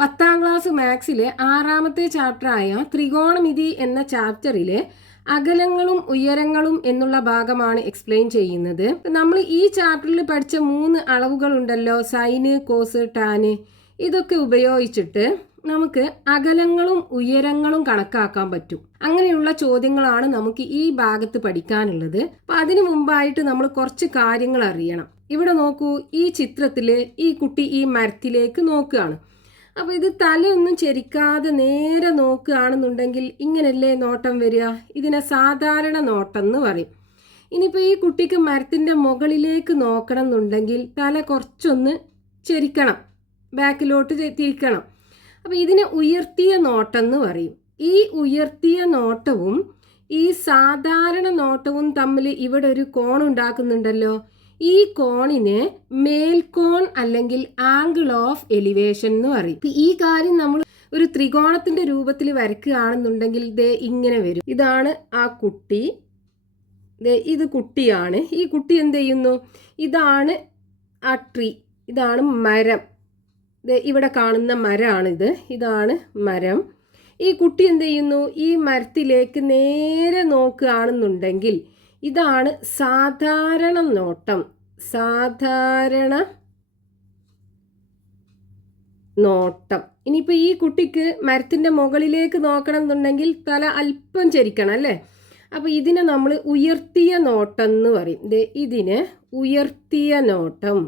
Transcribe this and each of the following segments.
പത്താം ക്ലാസ് മാത്സിലെ ആറാമത്തെ ചാപ്റ്ററായ ത്രികോണമിതി എന്ന ചാപ്റ്ററിലെ അകലങ്ങളും ഉയരങ്ങളും എന്നുള്ള ഭാഗമാണ് എക്സ്പ്ലെയിൻ ചെയ്യുന്നത്. നമ്മൾ ഈ ചാപ്റ്ററിൽ പഠിച്ച മൂന്ന് അളവുകൾ ഉണ്ടല്ലോ സൈന് കോസ് ടാന് ഇതൊക്കെ ഉപയോഗിച്ചിട്ട് നമുക്ക് അകലങ്ങളും ഉയരങ്ങളും കണക്കാക്കാൻ പറ്റും. അങ്ങനെയുള്ള ചോദ്യങ്ങളാണ് നമുക്ക് ഈ ഭാഗത്ത് പഠിക്കാനുള്ളത്. അപ്പൊ അതിനു മുമ്പായിട്ട് നമ്മൾ കുറച്ച് കാര്യങ്ങൾ അറിയണം. ഇവിടെ നോക്കൂ ഈ ചിത്രത്തിൽ ഈ കുട്ടി ഈ മരത്തിലേക്ക് നോക്കുകയാണ്. അപ്പോൾ ഇത് തലയൊന്നും ചെരിക്കാതെ നേരെ നോക്കുകയാണെന്നുണ്ടെങ്കിൽ ഇങ്ങനല്ലേ നോട്ടം വരിക? ഇതിനെ സാധാരണ നോട്ടം എന്ന് പറയും. ഇനിയിപ്പോൾ ഈ കുട്ടിക്ക് മരത്തിന്റെ മുകളിലേക്ക് നോക്കണം എന്നുണ്ടെങ്കിൽ തല കുറച്ചൊന്ന് ചെരിക്കണം. ബാക്കിലോട്ട് തിരിക്കണം. അപ്പോൾ ഇതിനെ ഉയർത്തിയ നോട്ടം എന്ന് പറയും. ഈ ഉയർത്തിയ നോട്ടവും ഈ സാധാരണ നോട്ടവും തമ്മിൽ ഇവിടെ ഒരു കോൺ ഉണ്ടാക്കുന്നുണ്ടല്ലോ ഈ കോണിന് മേൽക്കോൺ അല്ലെങ്കിൽ ആംഗിൾ ഓഫ് എലിവേഷൻ എന്ന് പറയും. ഈ കാര്യം നമ്മൾ ഒരു ത്രികോണത്തിന്റെ രൂപത്തിൽ വരയ്ക്കുകയാണെന്നുണ്ടെങ്കിൽ ദേ ഇങ്ങനെ വരും. ഇതാണ് ആ കുട്ടി. ദേ ഇത് കുട്ടിയാണ്. ഈ കുട്ടി എന്ത് ചെയ്യുന്നു? ഇതാണ് ആ ട്രീ ഇതാണ് മരം. ഇവിടെ കാണുന്ന മരമാണിത്. ഇതാണ് മരം. ഈ കുട്ടി എന്ത് ചെയ്യുന്നു? ഈ മരത്തിലേക്ക് നേരെ നോക്കുകയാണെന്നുണ്ടെങ്കിൽ ഇതാണ് സാധാരണ നോട്ടം. സാധാരണ നോട്ടം. ഇനിയിപ്പോൾ ഈ കുട്ടിക്ക് മരത്തിന്റെ മുകളിലേക്ക് നോക്കണം എന്നുണ്ടെങ്കിൽ തല അല്പം ചരിക്കണം അല്ലേ? അപ്പോൾ ഇതിനെ നമ്മൾ ഉയർത്തിയ നോട്ടം എന്ന് പറയും ഇതിന് ഉയർത്തിയ നോട്ടം.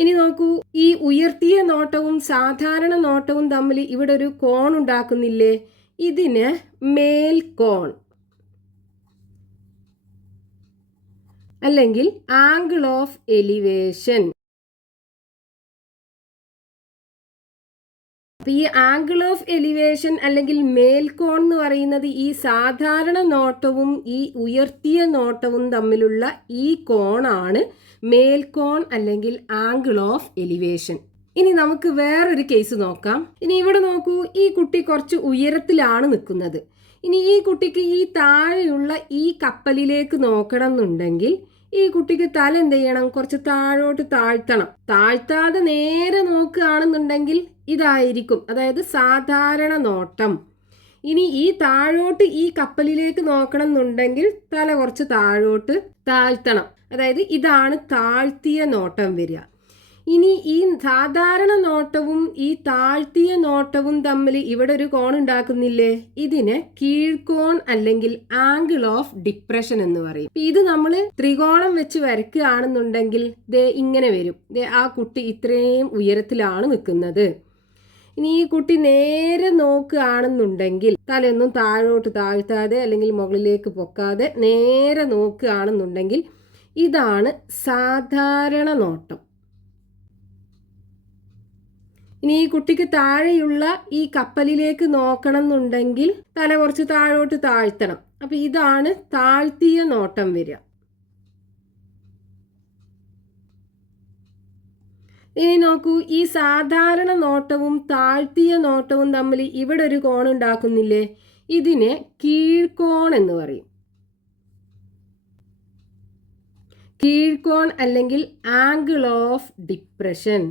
ഇനി നോക്കൂ ഈ ഉയർത്തിയ നോട്ടവും സാധാരണ നോട്ടവും തമ്മിൽ ഇവിടെ ഒരു കോൺ ഉണ്ടാക്കുന്നില്ലേ? ഇതിന് മേൽകോൺ അല്ലെങ്കിൽ ആംഗിൾ ഓഫ് എലിവേഷൻ. അപ്പൊ ഈ ആംഗിൾ ഓഫ് എലിവേഷൻ അല്ലെങ്കിൽ മേൽകോൺ എന്ന് പറയുന്നത് ഈ സാധാരണ നോട്ടവും ഈ ഉയർത്തിയ നോട്ടവും തമ്മിലുള്ള ഈ കോണാണ് മേൽകോൺ അല്ലെങ്കിൽ ആംഗിൾ ഓഫ് എലിവേഷൻ. ഇനി നമുക്ക് വേറൊരു കേസ് നോക്കാം. ഇനി ഇവിടെ നോക്കൂ ഈ കുട്ടി കുറച്ച് ഉയരത്തിലാണ് നിൽക്കുന്നത്. ഇനി ഈ കുട്ടിക്ക് ഈ താഴെയുള്ള ഈ കപ്പലിലേക്ക് നോക്കണം എന്നുണ്ടെങ്കിൽ ഈ കുട്ടിക്ക് തല എന്ത് ചെയ്യണം? കുറച്ച് താഴോട്ട് താഴ്ത്തണം. താഴ്ത്താതെ നേരെ നോക്കുകയാണെന്നുണ്ടെങ്കിൽ ഇതായിരിക്കും. അതായത് സാധാരണ നോട്ടം. ഇനി ഈ താഴോട്ട് ഈ കപ്പലിലേക്ക് നോക്കണം എന്നുണ്ടെങ്കിൽ തല കുറച്ച് താഴോട്ട് താഴ്ത്തണം. അതായത് ഇതാണ് താഴ്ത്തിയ നോട്ടം വരിക. ഇനി ഈ സാധാരണ നോട്ടവും ഈ താഴ്ത്തിയ നോട്ടവും തമ്മിൽ ഇവിടെ ഒരു കോൺ ഉണ്ടാക്കുന്നില്ലേ? ഇതിന് കീഴ്ക്കോൺ അല്ലെങ്കിൽ ആംഗിൾ ഓഫ് ഡിപ്രഷൻ എന്ന് പറയും. ഇത് നമ്മൾ ത്രികോണം വെച്ച് വരയ്ക്കുകയാണെന്നുണ്ടെങ്കിൽ ദേ ഇങ്ങനെ വരും. ദേ ആ കുട്ടി ഇത്രയും ഉയരത്തിലാണ് നിൽക്കുന്നത്. ഇനി ഈ കുട്ടി നേരെ നോക്കുകയാണെന്നുണ്ടെങ്കിൽ തലയൊന്നും താഴോട്ട് താഴ്ത്താതെ അല്ലെങ്കിൽ മുകളിലേക്ക് പൊക്കാതെ നേരെ നോക്കുകയാണെന്നുണ്ടെങ്കിൽ ഇതാണ് സാധാരണ നോട്ടം. ഇനി ഈ കുട്ടിക്ക് താഴെയുള്ള ഈ കപ്പലിലേക്ക് നോക്കണം എന്നുണ്ടെങ്കിൽ തല കുറച്ച് താഴോട്ട് താഴ്ത്തണം. അപ്പൊ ഇതാണ് താഴ്ത്തിയ നോട്ടം വരിക. ഇനി നോക്കൂ ഈ സാധാരണ നോട്ടവും താഴ്ത്തിയ നോട്ടവും തമ്മിൽ ഇവിടെ ഒരു കോൺ ഉണ്ടാക്കുന്നില്ലേ? ഇതിനെ കീഴ്കോൺ എന്ന് പറയും. കീഴ്കോൺ അല്ലെങ്കിൽ ആംഗിൾ ഓഫ് ഡിപ്രഷൻ.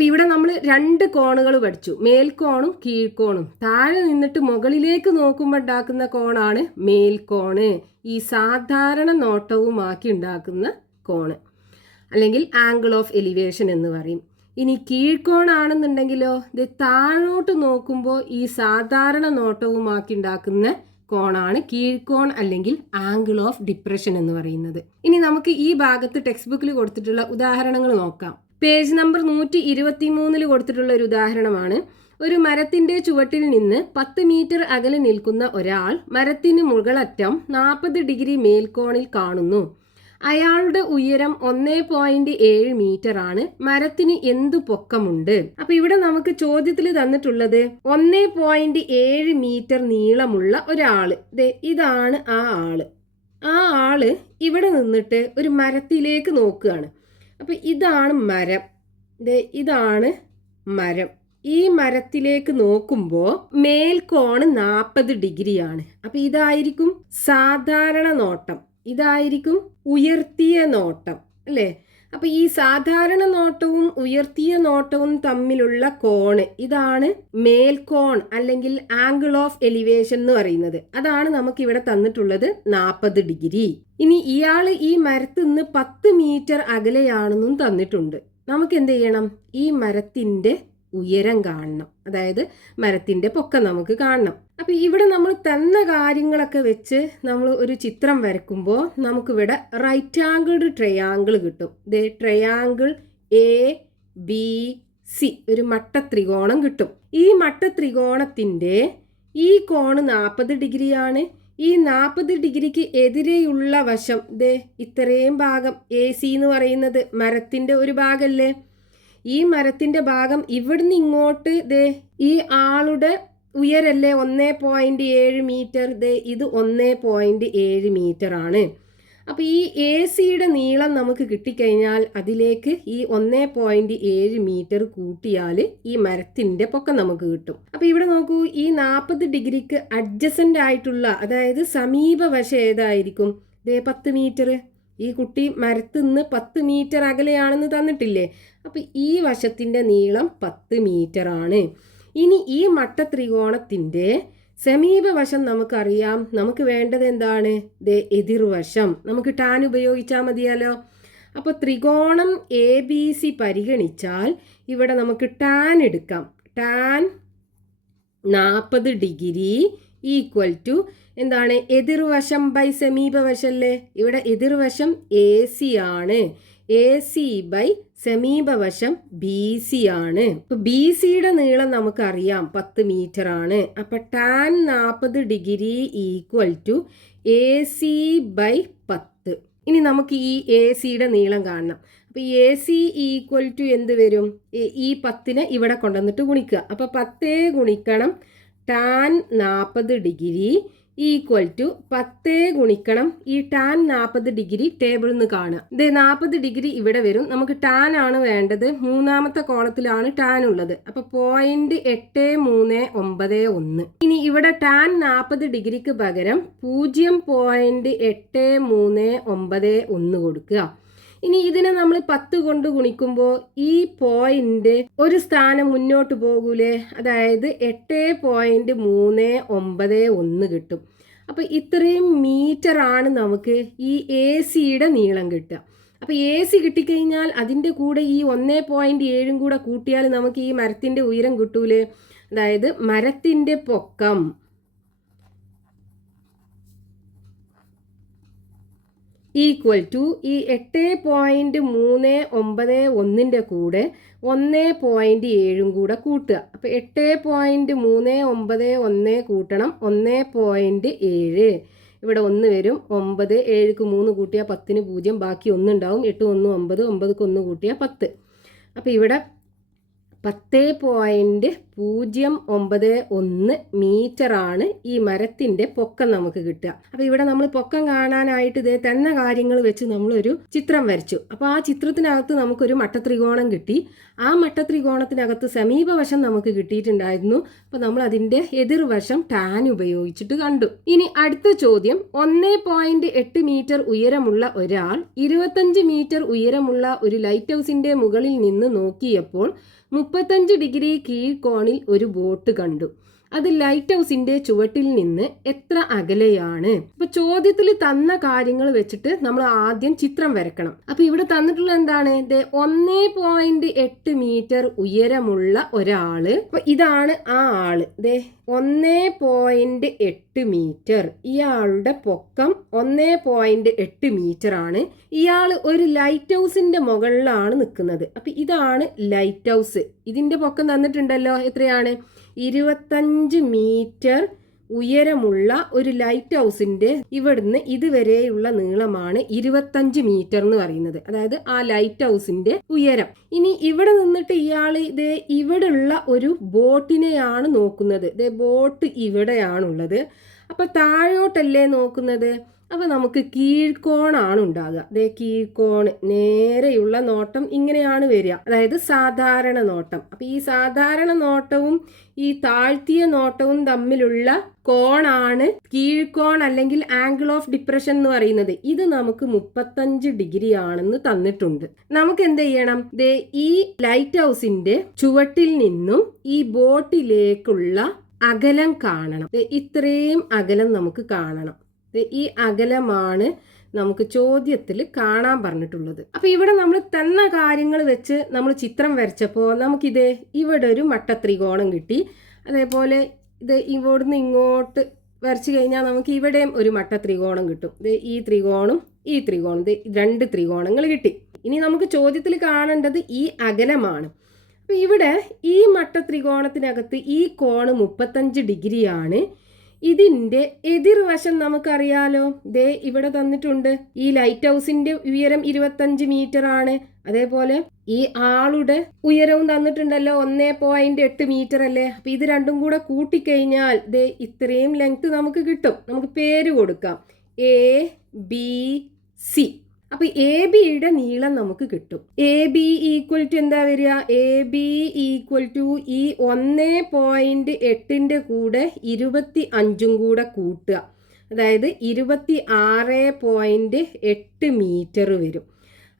അപ്പൊ ഇവിടെ നമ്മൾ രണ്ട് കോണുകൾ പഠിച്ചു. മേൽക്കോണും കീഴ്ക്കോണും. താഴെ നിന്നിട്ട് മുകളിലേക്ക് നോക്കുമ്പോൾ ഉണ്ടാക്കുന്ന കോണാണ് മേൽക്കോണ്. ഈ സാധാരണ നോട്ടവുമാക്കി ഉണ്ടാക്കുന്ന കോണ്. അല്ലെങ്കിൽ ആംഗിൾ ഓഫ് എലിവേഷൻ എന്ന് പറയും. ഇനി കീഴ്ക്കോണാണെന്നുണ്ടെങ്കിലോ ഇത് താഴോട്ട് നോക്കുമ്പോൾ ഈ സാധാരണ നോട്ടവുമാക്കി ഉണ്ടാക്കുന്ന കോണാണ് കീഴ്ക്കോൺ അല്ലെങ്കിൽ ആംഗിൾ ഓഫ് ഡിപ്രഷൻ എന്ന് പറയുന്നത്. ഇനി നമുക്ക് ഈ ഭാഗത്ത് ടെക്സ്റ്റ് ബുക്കിൽ കൊടുത്തിട്ടുള്ള ഉദാഹരണങ്ങൾ നോക്കാം. പേജ് നമ്പർ നൂറ്റി ഇരുപത്തി മൂന്നിൽ കൊടുത്തിട്ടുള്ള ഒരു ഉദാഹരണമാണ്. ഒരു മരത്തിന്റെ ചുവട്ടിൽ നിന്ന് പത്ത് മീറ്റർ അകലെ നിൽക്കുന്ന ഒരാൾ മരത്തിന് മുകളറ്റം നാൽപ്പത് ഡിഗ്രി മേൽക്കോണിൽ കാണുന്നു. അയാളുടെ ഉയരം ഒന്നേ പോയിന്റ് ഏഴ് മീറ്റർ ആണ്. മരത്തിന് എന്തു പൊക്കമുണ്ട്? അപ്പൊ ഇവിടെ നമുക്ക് ചോദ്യത്തിൽ തന്നിട്ടുള്ളത് ഒന്നേ പോയിന്റ് ഏഴ് മീറ്റർ നീളമുള്ള ഒരാൾ. ഇതാണ് ആ ആൾ. ആ ആൾ ഇവിടെ നിന്നിട്ട് ഒരു മരത്തിലേക്ക് നോക്കുകയാണ്. അപ്പൊ ഇതാണ് മരം. ഇതാണ് മരം. ഈ മരത്തിലേക്ക് നോക്കുമ്പോൾ മേൽക്കോണ് നാൽപ്പത് ഡിഗ്രിയാണ്. അപ്പൊ ഇതായിരിക്കും സാധാരണ നോട്ടം. ഇതായിരിക്കും ഉയർത്തിയ നോട്ടം. അല്ലേ? അപ്പൊ ഈ സാധാരണ നോട്ടവും ഉയർത്തിയ നോട്ടവും തമ്മിലുള്ള കോണ് ഇതാണ് മേൽകോൺ അല്ലെങ്കിൽ ആംഗിൾ ഓഫ് എലിവേഷൻ എന്ന് പറയുന്നത്. അതാണ് നമുക്ക് ഇവിടെ തന്നിട്ടുള്ളത് നാൽപ്പത് ഡിഗ്രി. ഇനി ഇയാൾ ഈ മരത്തിൽ നിന്ന് പത്ത് മീറ്റർ അകലെയാണെന്നും തന്നിട്ടുണ്ട്. നമുക്ക് എന്ത് ചെയ്യണം? ഈ മരത്തിന്റെ ഉയരം കാണണം. അതായത് മരത്തിന്റെ പൊക്കം നമുക്ക് കാണണം. അപ്പോൾ ഇവിടെ നമ്മൾ തന്ന കാര്യങ്ങളൊക്കെ വെച്ച് നമ്മൾ ഒരു ചിത്രം വരക്കുമ്പോൾ നമുക്കിവിടെ റൈറ്റ് ആംഗിൾഡ് ട്രയാങ്കിൾ കിട്ടും. ദേ ട്രയാങ്കിൾ എ ബി സി ഒരു മട്ട ത്രികോണം കിട്ടും. ഈ മട്ട ത്രികോണത്തിന്റെ ഈ കോണ് നാൽപ്പത് ഡിഗ്രിയാണ്. ഈ നാൽപ്പത് ഡിഗ്രിക്ക് എതിരെയുള്ള വശം ദേ ഇത്രയും ഭാഗം എ സി എന്ന് പറയുന്നത് മരത്തിന്റെ ഒരു ഭാഗമല്ലേ ഈ മരത്തിന്റെ ഭാഗം ഇവിടുന്ന് ഇങ്ങോട്ട് ദേ ഈ ആളുടെ ഉയരല്ലേ ഒന്നേ പോയിന്റ് ഏഴ് മീറ്റർ ദേ ഇത് ഒന്നേ പോയിന്റ് ഏഴ് മീറ്റർ ആണ്. അപ്പോൾ ഈ എ സിയുടെ നീളം നമുക്ക് കിട്ടിക്കഴിഞ്ഞാൽ അതിലേക്ക് ഈ ഒന്നേ പോയിന്റ് ഏഴ് മീറ്റർ കൂട്ടിയാൽ ഈ മരത്തിന്റെ പൊക്കം നമുക്ക് കിട്ടും. അപ്പോൾ ഇവിടെ നോക്കൂ ഈ നാൽപ്പത് ഡിഗ്രിക്ക് അഡ്ജസന്റ് ആയിട്ടുള്ള അതായത് സമീപവശം ഏതായിരിക്കും? ദേ പത്ത് മീറ്റർ ഈ കുട്ടി മരത്തിന്ന് പത്ത് മീറ്റർ അകലെയാണെന്ന് തന്നിട്ടില്ലേ? അപ്പോൾ ഈ വശത്തിന്റെ നീളം പത്ത് മീറ്റർ ആണ്. ഇനി ഈ മട്ട ത്രികോണത്തിന്റെ സമീപവശം നമുക്കറിയാം. നമുക്ക് വേണ്ടത് എന്താണ്? ദേ എതിർവശം. നമുക്ക് ടാൻ ഉപയോഗിച്ചാൽ മതിയല്ലോ. അപ്പോൾ ത്രികോണം എ ബി സി പരിഗണിച്ചാൽ ഇവിടെ നമുക്ക് ടാൻ എടുക്കാം. ടാൻ നാൽപ്പത് ഡിഗ്രി ഈക്വൽ ടു എന്താണ്? എതിർവശം ബൈ സമീപവശല്ലേ? ഇവിടെ എതിർവശം എ സി ആണ്. എ സി ബൈ സമീപവശം ബി സി ആണ്. ബി സിയുടെ നീളം നമുക്കറിയാം. പത്ത് മീറ്റർ ആണ്. അപ്പൊ ടാൻ നാൽപ്പത് degree equal to A C by പത്ത്. ഇനി നമുക്ക് ഈ എ സിയുടെ നീളം കാണണം. അപ്പൊ എ സി ഈക്വൽ ടു എന്ത് വരും? ഈ പത്തിനെ ഇവിടെ കൊണ്ടുവന്നിട്ട് ഗുണിക്കുക. അപ്പൊ പത്തേ ഗുണിക്കണം. ടാൻ നാൽപ്പത് ഡിഗ്രി ഈക്വൽ ടു പത്തേ ഗുണിക്കണം ഈ ടാൻ നാൽപ്പത് ഡിഗ്രി ടേബിളിൽ നിന്ന് കാണുക. ഇതേ നാൽപ്പത് ഡിഗ്രി ഇവിടെ വരും. നമുക്ക് ടാൻ ആണ് വേണ്ടത്. മൂന്നാമത്തെ കോളത്തിലാണ് ടാൻ ഉള്ളത്. അപ്പൊ പോയിന്റ് എട്ട് മൂന്ന് ഒമ്പത് ഒന്ന്. ഇനി ഇവിടെ ടാൻ നാൽപ്പത് ഡിഗ്രിക്ക് പകരം പൂജ്യം പോയിന്റ് എട്ട് മൂന്ന് ഒമ്പത് ഒന്ന് കൊടുക്കുക. ഇനി ഇതിനെ നമ്മൾ പത്ത് കൊണ്ട് ഗുണിക്കുമ്പോൾ ഈ പോയിന്റ് ഒരു സ്ഥാനം മുന്നോട്ട് പോകൂലേ? അതായത് എട്ട് പോയിന്റ് മൂന്ന് ഒമ്പത് ഒന്ന് കിട്ടും. അപ്പോൾ ഇത്രയും മീറ്റർ ആണ് നമുക്ക് ഈ എ സിയുടെ നീളം കിട്ടുക. അപ്പോൾ എ സി കിട്ടിക്കഴിഞ്ഞാൽ അതിന്റെ കൂടെ ഈ ഒന്നേ പോയിന്റ് ഏഴും കൂടെ കൂട്ടിയാൽ നമുക്ക് ഈ മരത്തിന്റെ ഉയരം കിട്ടൂലേ? അതായത് മരത്തിന്റെ പൊക്കം ഈക്വൽ ടു ഈ എട്ട് പോയിന്റ് മൂന്ന് ഒമ്പത് ഒന്നിന്റെ കൂടെ ഒന്ന് പോയിന്റ് ഏഴും കൂടെ കൂട്ടുക. അപ്പോൾ എട്ട് പോയിന്റ് മൂന്ന് ഒമ്പത് ഒന്ന് കൂട്ടണം. ഒന്ന് പോയിന്റ് ഏഴ്. ഇവിടെ ഒന്ന് വരും. ഒമ്പത് ഏഴുക്ക് മൂന്ന് കൂട്ടിയാൽ പത്തിന് പൂജ്യം. ബാക്കി ഒന്നുണ്ടാവും എട്ട് ഒന്ന് ഒമ്പത് ഒമ്പതുക്ക് ഒന്ന് കൂട്ടിയാൽ പത്ത്. അപ്പോൾ ഇവിടെ പത്ത് പോയിന്റ് പൂജ്യം ഒമ്പത് ഒന്ന് മീറ്റർ ആണ് ഈ മരത്തിന്റെ പൊക്കം നമുക്ക് കിട്ടുക. അപ്പോൾ ഇവിടെ നമ്മൾ പൊക്കം കാണാനായിട്ട് ഇതേ തന്നെ കാര്യങ്ങൾ വെച്ച് നമ്മളൊരു ചിത്രം വരച്ചു. അപ്പോൾ ആ ചിത്രത്തിനകത്ത് നമുക്കൊരു മട്ടത്രികോണം കിട്ടി. ആ മട്ടത്രികോണത്തിനകത്ത് സമീപവശം നമുക്ക് കിട്ടിയിട്ടുണ്ടായിരുന്നു. അപ്പോൾ നമ്മൾ അതിന്റെ എതിർവശം ടാൻ ഉപയോഗിച്ചിട്ട് കണ്ടു. ഇനി അടുത്ത ചോദ്യം. ഒന്ന് പോയിന്റ് എട്ട് മീറ്റർ ഉയരമുള്ള ഒരാൾ ഇരുപത്തഞ്ച് മീറ്റർ ഉയരമുള്ള ഒരു ലൈറ്റ് ഹൗസിന്റെ മുകളിൽ നിന്ന് നോക്കിയപ്പോൾ മുപ്പത്തഞ്ച് ഡിഗ്രി കീഴ്കോണിൽ ഒരു ബോട്ട് കണ്ടു. അത് ലൈറ്റ് ഹൗസിന്റെ ചുവട്ടിൽ നിന്ന് എത്ര അകലെയാണ്? അപ്പൊ ചോദ്യത്തിൽ തന്ന കാര്യങ്ങൾ വെച്ചിട്ട് നമ്മൾ ആദ്യം ചിത്രം വരക്കണം അപ്പൊ ഇവിടെ തന്നിട്ടുള്ള എന്താണ്? ഒന്നേ പോയിന്റ് എട്ട് മീറ്റർ ഉയരമുള്ള ഒരാൾ. അപ്പൊ ഇതാണ് ആ ആൾ. ദേ ഒന്നേ പോയിന്റ് എട്ട് മീറ്റർ ഇയാളുടെ പൊക്കം ഒന്നേ പോയിന്റ് എട്ട് മീറ്റർ ആണ്. ഇയാൾ ഒരു ലൈറ്റ് ഹൗസിന്റെ മുകളിലാണ് നിൽക്കുന്നത്. അപ്പൊ ഇതാണ് ലൈറ്റ് ഹൗസ് ഇതിന്റെ പൊക്കം തന്നിട്ടുണ്ടല്ലോ. എത്രയാണ്? ഇരുപത്തഞ്ച് മീറ്റർ ഉയരമുള്ള ഒരു ലൈറ്റ് ഹൗസിന്റെ ഇവിടുന്ന് ഇതുവരെയുള്ള നീളമാണ് ഇരുപത്തഞ്ച് മീറ്റർ എന്ന് പറയുന്നത്. അതായത് ആ ലൈറ്റ് ഹൗസിന്റെ ഉയരം. ഇനി ഇവിടെ നിന്നിട്ട് ഇയാൾ ഇത് ഇവിടെയുള്ള ഒരു ബോട്ടിനെയാണ് നോക്കുന്നത്. ഇതേ ബോട്ട് ഇവിടെയാണുള്ളത്. അപ്പൊ താഴോട്ടല്ലേ നോക്കുന്നത്? അപ്പോൾ നമുക്ക് കീഴ്ക്കോണാണ് ഉണ്ടാകുക ദേ കീഴ്ക്കോണ് നേരെയുള്ള നോട്ടം ഇങ്ങനെയാണ് വരിക. അതായത് സാധാരണ നോട്ടം. അപ്പോൾ ഈ സാധാരണ നോട്ടവും ഈ താഴ്ത്തിയ നോട്ടവും തമ്മിലുള്ള കോണാണ് കീഴ്ക്കോൺ അല്ലെങ്കിൽ ആംഗിൾ ഓഫ് ഡിപ്രഷൻ എന്ന് പറയുന്നത്. ഇത് നമുക്ക് മുപ്പത്തഞ്ച് ഡിഗ്രി ആണെന്ന് തന്നിട്ടുണ്ട്. നമുക്ക് എന്ത് ചെയ്യണം? ദേ ഈ ലൈറ്റ് ഹൗസിന്റെ ചുവട്ടിൽ നിന്നും ഈ ബോട്ടിലേക്കുള്ള അകലം കാണണം. ഇത്രയും അകലം നമുക്ക് കാണണം. ഈ അകലമാണ് നമുക്ക് ചോദ്യത്തിൽ കാണാൻ പറഞ്ഞിട്ടുള്ളത്. അപ്പൊ ഇവിടെ നമ്മൾ തന്ന കാര്യങ്ങൾ വെച്ച് നമ്മൾ ചിത്രം വരച്ചപ്പോൾ നമുക്കിത് ഇവിടെ ഒരു മട്ട ത്രികോണം കിട്ടി. അതേപോലെ ഇത് ഇവിടുന്ന് ഇങ്ങോട്ട് വരച്ചു കഴിഞ്ഞാൽ നമുക്ക് ഇവിടെയും ഒരു മട്ട ത്രികോണം കിട്ടും. ഇത് ഈ ത്രികോണം ഈ ത്രികോണം രണ്ട് ത്രികോണങ്ങൾ കിട്ടി. ഇനി നമുക്ക് ചോദ്യത്തിൽ കാണേണ്ടത് ഈ അകലമാണ്. അപ്പൊ ഇവിടെ ഈ മട്ട ത്രികോണത്തിനകത്ത് ഈ കോണ് മുപ്പത്തഞ്ച് ഡിഗ്രിയാണ്. ഇതിന്റെ എതിർവശം നമുക്കറിയാലോ. ദേ ഇവിടെ തന്നിട്ടുണ്ട്. ഈ ലൈറ്റ് ഹൗസിന്റെ ഉയരം ഇരുപത്തഞ്ച് മീറ്റർ ആണ്. അതേപോലെ ഈ ആളുടെ ഉയരവും തന്നിട്ടുണ്ടല്ലോ ഒന്നേ പോയിന്റ് എട്ട് മീറ്റർ അല്ലേ? അപ്പൊ ഇത് രണ്ടും കൂടെ കൂട്ടിക്കഴിഞ്ഞാൽ ദേ ഇത്രയും ലെങ്ത് നമുക്ക് കിട്ടും. നമുക്ക് പേര് കൊടുക്കാം. എ ബി സി അപ്പൊ എ ബിയുടെ നീളം നമുക്ക് കിട്ടും. എ ബി ഈക്വൽ ടു എന്താ വരിക? എ ബി ഈക്വൽ ടു ഈ ഒന്ന് പോയിന്റ് എട്ടിന്റെ കൂടെ ഇരുപത്തി അഞ്ചും കൂടെ കൂട്ടുക. അതായത് ഇരുപത്തി ആറ് പോയിന്റ് എട്ട് മീറ്റർ വരും.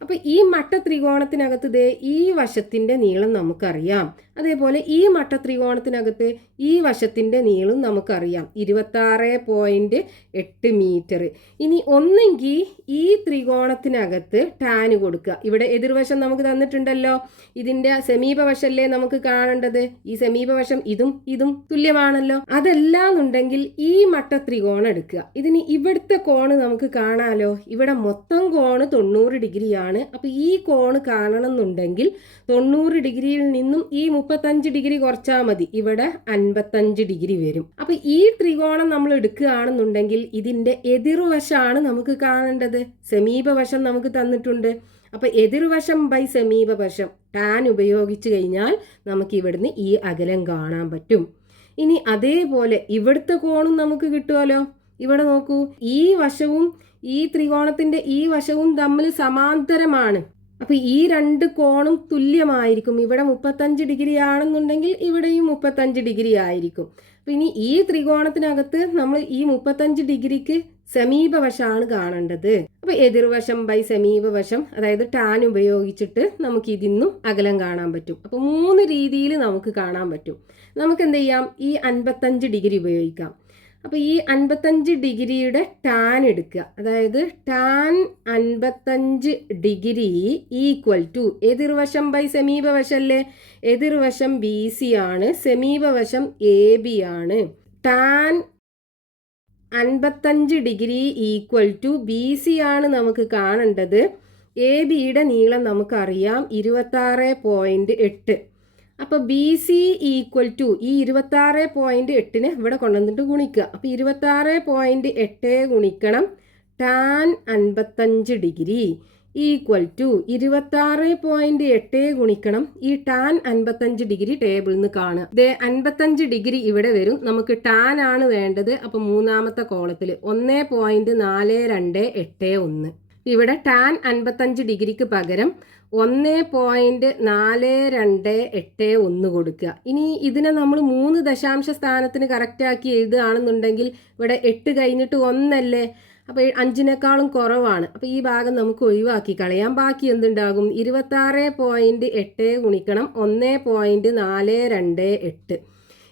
അപ്പൊ ഈ മട്ട ത്രികോണത്തിനകത്ത് ഈ വശത്തിന്റെ നീളം നമുക്കറിയാം. അതേപോലെ ഈ മട്ട ത്രികോണത്തിനകത്ത് ഈ വശത്തിന്റെ നീളം നമുക്കറിയാം. ഇരുപത്താറ് പോയിന്റ് എട്ട് മീറ്റർ ഇനി ഒന്നെങ്കിൽ ഈ ത്രികോണത്തിനകത്ത് ടാന് കൊടുക്കുക. ഇവിടെ എതിർവശം നമുക്ക് തന്നിട്ടുണ്ടല്ലോ. ഇതിന്റെ സമീപവശല്ലേ നമുക്ക് കാണേണ്ടത്? ഈ സമീപവശം ഇതും ഇതും തുല്യമാണല്ലോ. അതല്ലാന്നുണ്ടെങ്കിൽ ഈ മട്ട ത്രികോണം എടുക്കുക. ഇതിന് ഇവിടുത്തെ കോണ് നമുക്ക് കാണാലോ? ഇവിടെ മൊത്തം കോണ് തൊണ്ണൂറ് ഡിഗ്രിയാണ്. അപ്പോൾ ഈ കോണ് കാണണം എന്നുണ്ടെങ്കിൽ തൊണ്ണൂറ് ഡിഗ്രിയിൽ നിന്നും ഈ മുപ്പത്തഞ്ച് ഡിഗ്രി കുറച്ചാൽ മതി. ഇവിടെ അൻപത്തഞ്ച് ഡിഗ്രി വരും. അപ്പൊ ഈ ത്രികോണം നമ്മൾ എടുക്കുകയാണെന്നുണ്ടെങ്കിൽ ഇതിന്റെ എതിർവശമാണ് നമുക്ക് കാണേണ്ടത്. സമീപവശം നമുക്ക് തന്നിട്ടുണ്ട്. അപ്പൊ എതിർവശം ബൈ സമീപവശം ടാൻ ഉപയോഗിച്ചു കഴിഞ്ഞാൽ നമുക്ക് ഇവിടുന്ന് ഈ അകലം കാണാൻ പറ്റും. ഇനി അതേപോലെ ഇവിടുത്തെ കോണും നമുക്ക് കിട്ടുമല്ലോ ഇവിടെ നോക്കൂ. ഈ വശവും ഈ ത്രികോണത്തിന്റെ ഈ വശവും തമ്മിൽ സമാന്തരമാണ്. അപ്പൊ ഈ രണ്ട് കോണും തുല്യമായിരിക്കും. ഇവിടെ മുപ്പത്തഞ്ച് ഡിഗ്രി ആണെന്നുണ്ടെങ്കിൽ ഇവിടെയും മുപ്പത്തഞ്ച് ഡിഗ്രി ആയിരിക്കും. അപ്പൊ ഇനി ഈ ത്രികോണത്തിനകത്ത് നമ്മൾ ഈ മുപ്പത്തഞ്ച് ഡിഗ്രിക്ക് സമീപവശമാണ് കാണേണ്ടത്. അപ്പൊ എതിർവശം ബൈ സമീപവശം അതായത് ടാൻ ഉപയോഗിച്ചിട്ട് നമുക്ക് ഇതിന്നും അകലം കാണാൻ പറ്റും. അപ്പൊ മൂന്ന് രീതിയിൽ നമുക്ക് കാണാൻ പറ്റും. നമുക്ക് എന്ത് ചെയ്യാം? ഈ അൻപത്തഞ്ച് ഡിഗ്രി ഉപയോഗിക്കാം. അപ്പോൾ ഈ അൻപത്തഞ്ച് ഡിഗ്രിയുടെ ടാൻ എടുക്കുക. അതായത് ടാൻ അൻപത്തഞ്ച് ഡിഗ്രി ഈക്വൽ ടു എതിർവശം ബൈ സമീപവശല്ലേ? എതിർവശം ബി സി ആണ് സമീപവശം എ ബി ആണ്. ടാൻ അൻപത്തഞ്ച് degree equal to B C ആണ് നമുക്ക് കാണേണ്ടത്. എ ബിയുടെ നീളം നമുക്കറിയാം ഇരുപത്താറ് പോയിന്റ് എട്ട്. അപ്പൊ ബി സി ഈക്വൽ ടു ഈ ഇരുപത്തി ആറ് പോയിന്റ് എട്ടിന് ഇവിടെ കൊണ്ടുവന്നിട്ട് ഗുണിക്കുക. അപ്പോൾ ഇരുപത്തി ആറ് പോയിന്റ് എട്ട് ഗുണിക്കണം. ടാൻ അൻപത്തഞ്ച് ഡിഗ്രി ഈക്വൽ ടു ഇരുപത്തി ആറ് പോയിന്റ് എട്ട് ഗുണിക്കണം. ഈ ടാൻ അൻപത്തഞ്ച് ഡിഗ്രി ടേബിളിൽ നിന്ന് കാണുക. ദേ അൻപത്തഞ്ച് ഡിഗ്രി ഇവിടെ വരും. നമുക്ക് ടാൻ ആണ് വേണ്ടത്. അപ്പൊ മൂന്നാമത്തെ കോളത്തിൽ ഒന്ന് പോയിന്റ് നാല് രണ്ട് എട്ട് ഒന്ന്. ഇവിടെ ടാൻ അൻപത്തഞ്ച് ഡിഗ്രിക്ക് പകരം ഒന്ന് പോയിന്റ് നാല് രണ്ട് എട്ട് ഒന്ന് കൊടുക്കുക. ഇനി ഇതിനെ നമ്മൾ മൂന്ന് ദശാംശ സ്ഥാനത്തിന് കറക്റ്റാക്കി എഴുതുകയാണെന്നുണ്ടെങ്കിൽ ഇവിടെ എട്ട് കഴിഞ്ഞിട്ട് ഒന്നല്ലേ? അപ്പോൾ അഞ്ചിനേക്കാളും കുറവാണ്. അപ്പോൾ ഈ ഭാഗം നമുക്ക് ഒഴിവാക്കി കളയാം. ബാക്കി എന്തുണ്ടാകും? ഇരുപത്താറ് പോയിന്റ് എട്ട് ഗുണിക്കണം. ഒന്ന് പോയിന്റ് നാല് രണ്ട് എട്ട്.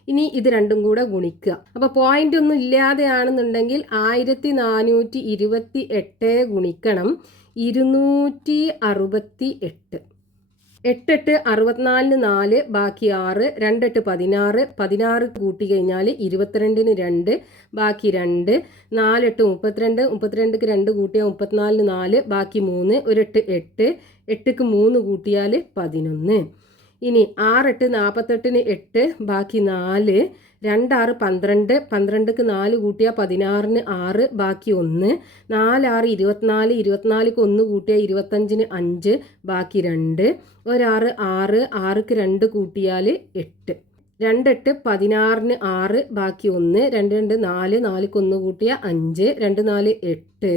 ഇനി ഇത് രണ്ടും കൂടെ ഗുണിക്കുക. അപ്പോൾ പോയിന്റ് ഒന്നും ഇല്ലാതെയാണെന്നുണ്ടെങ്കിൽ ആയിരത്തി നാനൂറ്റി ഇരുപത്തി എട്ട് ഗുണിക്കണം. ഇരുന്നൂറ്റി അറുപത്തി എട്ട് എട്ടെട്ട് അറുപത്തിനാലിന് നാല് ബാക്കി ആറ് രണ്ടെട്ട് പതിനാറ് പതിനാറ് കൂട്ടി കഴിഞ്ഞാൽ ഇരുപത്തിരണ്ടിന് രണ്ട് ബാക്കി രണ്ട് നാലെട്ട് മുപ്പത്തിരണ്ട് മുപ്പത്തിരണ്ടിക്ക് രണ്ട് കൂട്ടിയാൽ മുപ്പത്തിനാലിന് നാല് ബാക്കി മൂന്ന് ഒരെട്ട് എട്ട് എട്ടിക്ക് മൂന്ന് കൂട്ടിയാൽ പതിനൊന്ന്. ഇനി ആറെട്ട് നാൽപ്പത്തെട്ടിന് എട്ട് ബാക്കി നാല് രണ്ടാറ് പന്ത്രണ്ട് പന്ത്രണ്ടിക്ക് നാല് കൂട്ടിയാൽ പതിനാറിന് ആറ് ബാക്കി ഒന്ന്. നാലാറ് ഇരുപത്തിനാല് ഇരുപത്തിനാലിക്ക് ഒന്ന് കൂട്ടിയാൽ ഇരുപത്തഞ്ചിന് അഞ്ച് ബാക്കി രണ്ട്. ഒരാറ് ആറ് ആറിക്ക് രണ്ട് കൂട്ടിയാൽ എട്ട്. രണ്ടെട്ട് പതിനാറിന് ആറ് ബാക്കി ഒന്ന്. രണ്ട് രണ്ട് നാല് നാലിക്ക് ഒന്ന് കൂട്ടിയ അഞ്ച് രണ്ട് നാല് എട്ട്.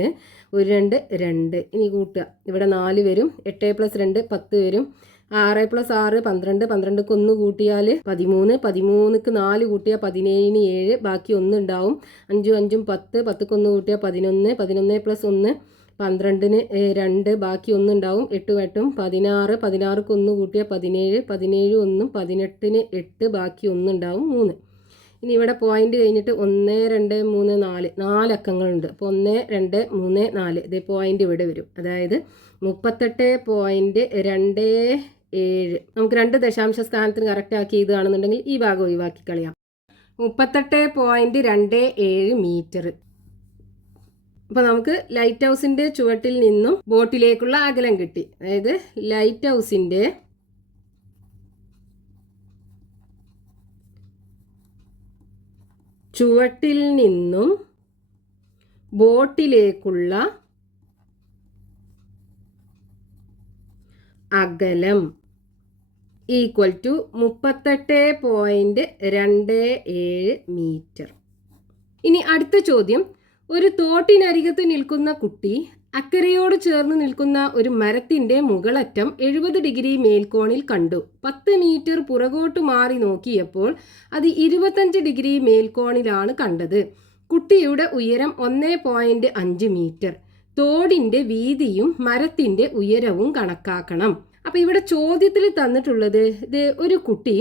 ഒരു രണ്ട് രണ്ട്. ഇനി കൂട്ടുക. ഇവിടെ നാല് വരും. എട്ട് പ്ലസ് രണ്ട് പത്ത് വരും. ആറ് പ്ലസ് ആറ് പന്ത്രണ്ട് പന്ത്രണ്ടക്ക് ഒന്ന് കൂട്ടിയാൽ പതിമൂന്ന് പതിമൂന്നിക്ക് നാല് കൂട്ടിയാൽ പതിനേഴിന് ഏഴ് ബാക്കി ഒന്ന് ഉണ്ടാവും. അഞ്ചും അഞ്ചും പത്ത് പത്തക്ക് ഒന്ന് കൂട്ടിയാൽ പതിനൊന്ന് പതിനൊന്ന് പ്ലസ് ഒന്ന് പന്ത്രണ്ടിന് രണ്ട് ബാക്കി ഒന്നുണ്ടാവും എട്ട് എട്ടും പതിനാറ് പതിനാറുക്ക് ഒന്ന് കൂട്ടിയാൽ പതിനേഴ് പതിനേഴ് ഒന്നും പതിനെട്ടിന് എട്ട് ബാക്കി ഒന്നുണ്ടാവും മൂന്ന്. ഇനി ഇവിടെ പോയിന്റ് കഴിഞ്ഞിട്ട് ഒന്ന് രണ്ട് മൂന്ന് നാല് നാല് അക്കങ്ങളുണ്ട്. അപ്പോൾ ഒന്ന് രണ്ട് മൂന്ന് നാല്. ഇതേ പോയിന്റ് ഇവിടെ വരും. അതായത് മുപ്പത്തെട്ട് പോയിന്റ് രണ്ട് ഏഴ് നമുക്ക് രണ്ട് ദശാംശ സ്ഥാനത്തിന് കറക്റ്റ് ആക്കി ഇതാണെന്നുണ്ടെങ്കിൽ ഈ ഭാഗം ഒഴിവാക്കി കളയാം. മുപ്പത്തെട്ട് പോയിന്റ് രണ്ട് ഏഴ് മീറ്റർ അപ്പോൾ നമുക്ക് ലൈറ്റ് ഹൗസിന്റെ ചുവട്ടിൽ നിന്നും ബോട്ടിലേക്കുള്ള അകലം കിട്ടി. അതായത് ലൈറ്റ് ഹൗസിന്റെ ചുവട്ടിൽ നിന്നും ബോട്ടിലേക്കുള്ള അകലം ഈക്വൽ ടു മുപ്പത്തെട്ട് പോയിന്റ് രണ്ട് ഏഴ് മീറ്റർ. ഇനി അടുത്ത ചോദ്യം. ഒരു തോട്ടിനരികത്ത് നിൽക്കുന്ന കുട്ടി അക്കരയോട് ചേർന്ന് നിൽക്കുന്ന ഒരു മരത്തിന്റെ മുകളറ്റം എഴുപത് ഡിഗ്രി മേൽക്കോണിൽ കണ്ടു. പത്ത് മീറ്റർ പുറകോട്ട് മാറി നോക്കിയപ്പോൾ അത് ഇരുപത്തഞ്ച് ഡിഗ്രി മേൽക്കോണിലാണ് കണ്ടത്. കുട്ടിയുടെ ഉയരം ഒന്ന് പോയിന്റ് അഞ്ച് മീറ്റർ. തോടിന്റെ വീതിയും മരത്തിന്റെ ഉയരവും കണക്കാക്കണം. അപ്പൊ ഇവിടെ ചോദ്യത്തിൽ തന്നിട്ടുള്ളത് ഇത് ഒരു കുട്ടി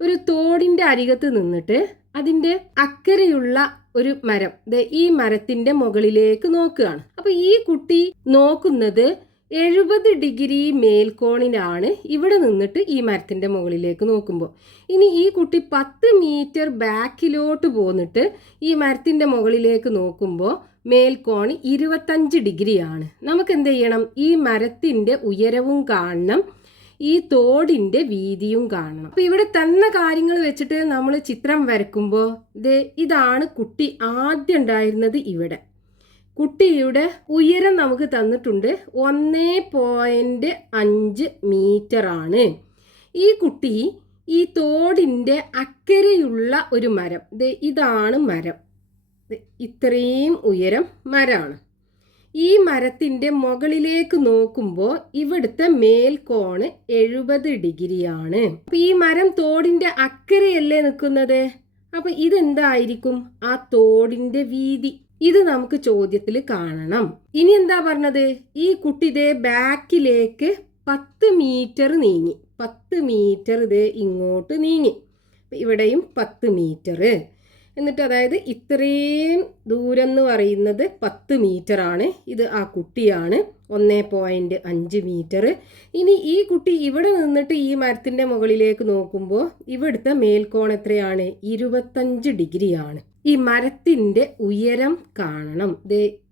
ഒരു തോടിന്റെ അരികത്ത് നിന്നിട്ട് അതിന്റെ അക്കരെയുള്ള ഒരു മരം ഈ മരത്തിന്റെ മുകളിലേക്ക് നോക്കുകയാണ്. അപ്പോൾ ഈ കുട്ടി നോക്കുന്നത് എഴുപത് ഡിഗ്രി മേൽക്കോണിലാണ് ഇവിടെ നിന്നിട്ട് ഈ മരത്തിന്റെ മുകളിലേക്ക് നോക്കുമ്പോൾ. ഇനി ഈ കുട്ടി പത്ത് മീറ്റർ ബാക്കിലോട്ട് പോന്നിട്ട് ഈ മരത്തിന്റെ മുകളിലേക്ക് നോക്കുമ്പോൾ മേൽക്കോൺ ഇരുപത്തഞ്ച് ഡിഗ്രിയാണ്. നമുക്ക് എന്ത് ചെയ്യണം ഈ മരത്തിന്റെ ഉയരവും കാണണം. ഈ തോടിന്റെ വീതിയും കാണണം. അപ്പൊ ഇവിടെ തന്ന കാര്യങ്ങൾ വെച്ചിട്ട് നമ്മൾ ചിത്രം വരക്കുമ്പോൾ ദേ ഇതാണ് കുട്ടി ആദ്യം ഉണ്ടായിരുന്നത് ഇവിടെ. കുട്ടിയുടെ ഉയരം നമുക്ക് തന്നിട്ടുണ്ട് ഒന്നേ പോയിന്റ് അഞ്ച് മീറ്റർ ആണ് ഈ കുട്ടി ഈ തോടിന്റെ അക്കരെയുള്ള ഒരു മരം. ഇതാണ് മരം. ഇത്രയും ഉയരം മരമാണ്. ഈ മരത്തിന്റെ മുകളിലേക്ക് നോക്കുമ്പോൾ ഇവിടുത്തെ മേൽക്കോണ് എഴുപത് ഡിഗ്രിയാണ്. അപ്പം ഈ മരം തോടിന്റെ അക്കരയല്ലേ നിൽക്കുന്നത്? അപ്പം ഇതെന്തായിരിക്കും? ആ തോടിന്റെ വീതി. ഇത് നമുക്ക് ചോദ്യത്തിൽ കാണണം. ഇനി എന്താ പറഞ്ഞത്? ഈ കുട്ടി ഇതേ ബാക്കിലേക്ക് പത്ത് മീറ്റർ നീങ്ങി. പത്ത് മീറ്റർ ഇതേ ഇങ്ങോട്ട് നീങ്ങി. ഇവിടെയും പത്ത് മീറ്റർ. എന്നിട്ട് അതായത് ഇത്രയും ദൂരം എന്ന് പറയുന്നത് പത്ത് മീറ്റർ ആണ്. ഇത് ആ കുട്ടിയാണ്. ഒന്നേ പോയിന്റ് അഞ്ച് മീറ്റർ ഇനി ഈ കുട്ടി ഇവിടെ നിന്നിട്ട് ഈ മരത്തിന്റെ മുകളിലേക്ക് നോക്കുമ്പോൾ ഇവിടുത്തെ മേൽക്കോൺ എത്രയാണ്? ഇരുപത്തഞ്ച് ഡിഗ്രിയാണ് ഈ മരത്തിന്റെ ഉയരം കാണണം.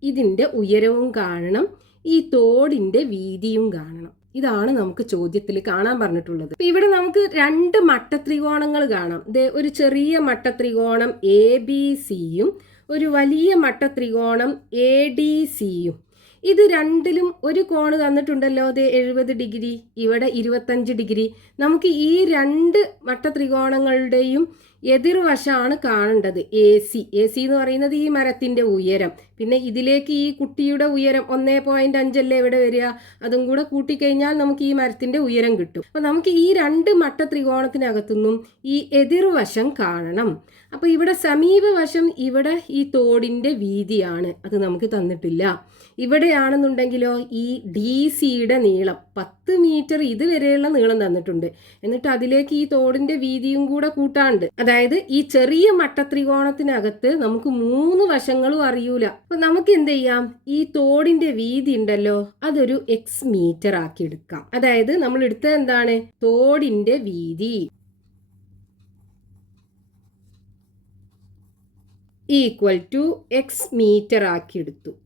ഇതിന്റെ ഉയരവും കാണണം. ഈ തോടിന്റെ വീതിയും കാണണം. ഇതാണ് നമുക്ക് ചോദ്യത്തിൽ കാണാൻ പറഞ്ഞിട്ടുള്ളത്. ഇപ്പൊ ഇവിടെ നമുക്ക് രണ്ട് മട്ടത്രികോണങ്ങൾ കാണാം. ഒരു ചെറിയ മട്ടത്രികോണം എ ബി സിയും ഒരു വലിയ മട്ടത്രികോണം എ ഡി സിയും ഇത് രണ്ടിലും ഒരു കോണ് തന്നിട്ടുണ്ടല്ലോ അത് എഴുപത് ഡിഗ്രി ഇവിടെ ഇരുപത്തഞ്ച് ഡിഗ്രി. നമുക്ക് ഈ രണ്ട് മട്ടത്രികോണങ്ങളുടെയും എതിർവശമാണ് കാണേണ്ടത് എ സി എ സി എന്ന് പറയുന്നത് ഈ മരത്തിന്റെ ഉയരം. പിന്നെ ഇതിലേക്ക് ഈ കുട്ടിയുടെ ഉയരം ഒന്നേ പോയിന്റ് അഞ്ചല്ലേ ഇവിടെ വരിക? അതും കൂടെ കൂട്ടിക്കഴിഞ്ഞാൽ നമുക്ക് ഈ മരത്തിന്റെ ഉയരം കിട്ടും. അപ്പൊ നമുക്ക് ഈ രണ്ട് മട്ട ത്രികോണത്തിനകത്തുനിന്നും ഈ എതിർവശം കാണണം. അപ്പൊ ഇവിടെ സമീപവശം ഇവിടെ ഈ തോടിന്റെ വീതിയാണ്. അത് നമുക്ക് തന്നിട്ടില്ല. ഇവിടെയാണെന്നുണ്ടെങ്കിലോ ഈ ഡി സിയുടെ നീളം പത്ത് മീറ്റർ ഇതുവരെയുള്ള നീളം തന്നിട്ടുണ്ട്. എന്നിട്ട് അതിലേക്ക് ഈ തോടിന്റെ വീതിയും കൂടെ കൂട്ടാണ്ട്. അതായത് ഈ ചെറിയ മട്ടത്രികോണത്തിനകത്ത് നമുക്ക് മൂന്ന് വശങ്ങളും അറിയൂല. അപ്പൊ നമുക്ക് എന്ത് ചെയ്യാം? ഈ തോടിന്റെ വീതി ഉണ്ടല്ലോ അതൊരു എക്സ് മീറ്റർ ആക്കി എടുക്കാം. അതായത് നമ്മൾ എടുത്ത എന്താണ്? തോടിന്റെ വീതി. ഈക്വൽ ടു എക്സ് മീറ്റർ ആക്കി എടുത്തു.